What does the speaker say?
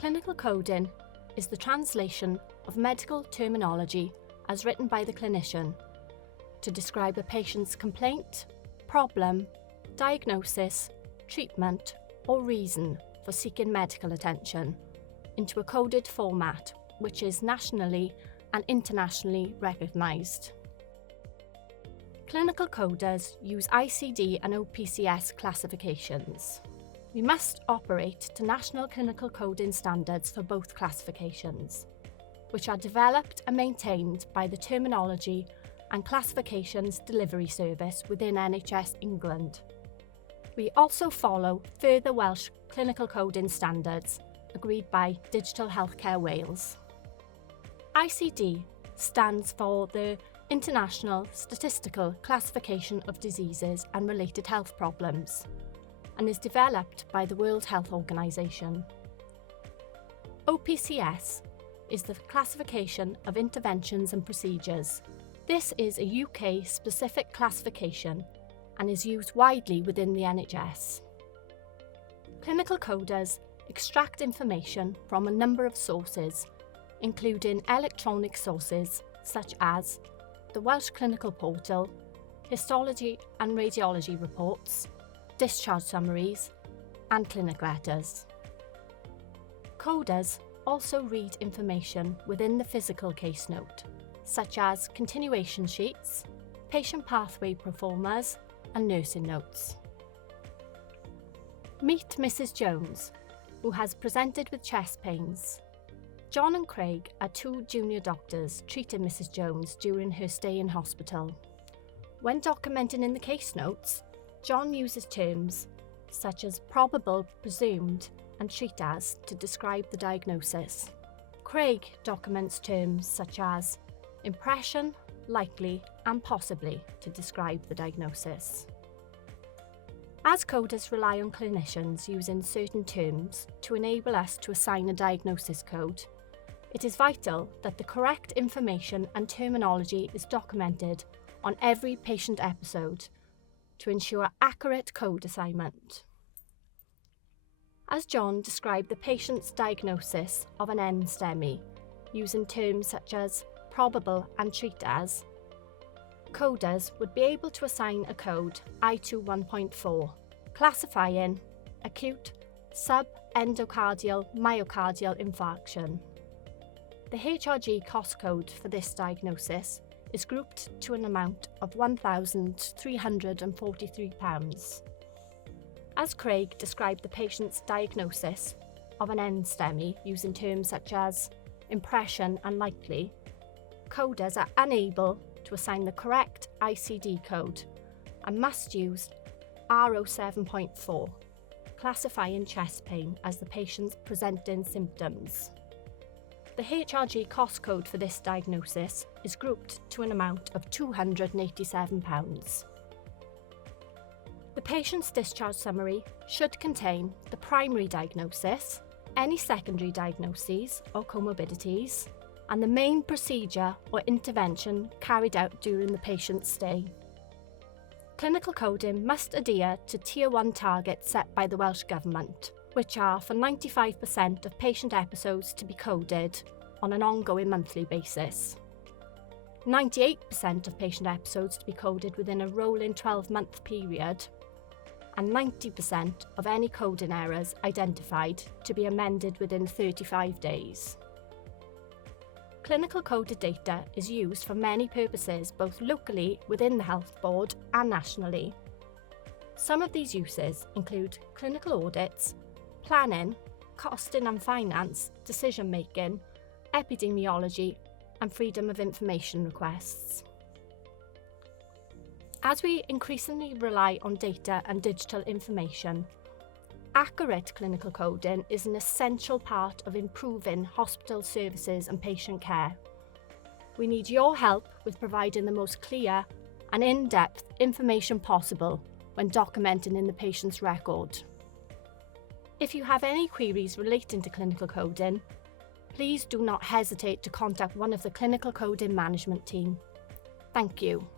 Clinical coding is the translation of medical terminology as written by the clinician to describe a patient's complaint, problem, diagnosis, treatment, or reason for seeking medical attention into a coded format which is nationally and internationally recognised. Clinical coders use ICD and OPCS classifications. We must operate to national clinical coding standards for both classifications, which are developed and maintained by the Terminology and Classifications Delivery Service within NHS England. We also follow further Welsh clinical coding standards agreed by Digital Healthcare Wales. ICD stands for the International Statistical Classification of Diseases and Related Health Problems, and is developed by the World Health Organization. OPCS is the classification of interventions and procedures. This is a UK-specific classification and is used widely within the NHS. Clinical coders extract information from a number of sources, including electronic sources such as the Welsh Clinical Portal, histology and radiology reports, discharge summaries, and clinic letters. Coders also read information within the physical case note, such as continuation sheets, patient pathway proformas, and nursing notes. Meet Mrs. Jones, who has presented with chest pains. John and Craig are two junior doctors treating Mrs. Jones during her stay in hospital. When documenting in the case notes, John uses terms such as probable, presumed, and treat as to describe the diagnosis. Craig documents terms such as impression, likely, and possibly to describe the diagnosis. As coders rely on clinicians using certain terms to enable us to assign a diagnosis code, it is vital that the correct information and terminology is documented on every patient episode to ensure accurate code assignment. As John described the patient's diagnosis of an NSTEMI using terms such as probable and treat as, coders would be able to assign a code I2 1.4, classifying acute subendocardial myocardial infarction. The HRG cost code for this diagnosis is grouped to an amount of £1,343. As Craig described the patient's diagnosis of an NSTEMI using terms such as impression and likely, coders are unable to assign the correct ICD code and must use R07.4, classifying chest pain as the patient's presenting symptoms. The HRG cost code for this diagnosis is grouped to an amount of £287. The patient's discharge summary should contain the primary diagnosis, any secondary diagnoses or comorbidities, and the main procedure or intervention carried out during the patient's stay. Clinical coding must adhere to Tier 1 targets set by the Welsh Government, which are for 95% of patient episodes to be coded on an ongoing monthly basis, 98% of patient episodes to be coded within a rolling 12-month period, and 90% of any coding errors identified to be amended within 35 days. Clinical coded data is used for many purposes, both locally within the Health Board and nationally. Some of these uses include clinical audits, planning, costing and finance, decision-making, epidemiology, and freedom of information requests. As we increasingly rely on data and digital information, accurate clinical coding is an essential part of improving hospital services and patient care. We need your help with providing the most clear and in-depth information possible when documenting in the patient's record. If you have any queries relating to clinical coding, please do not hesitate to contact one of the clinical coding management team. Thank you.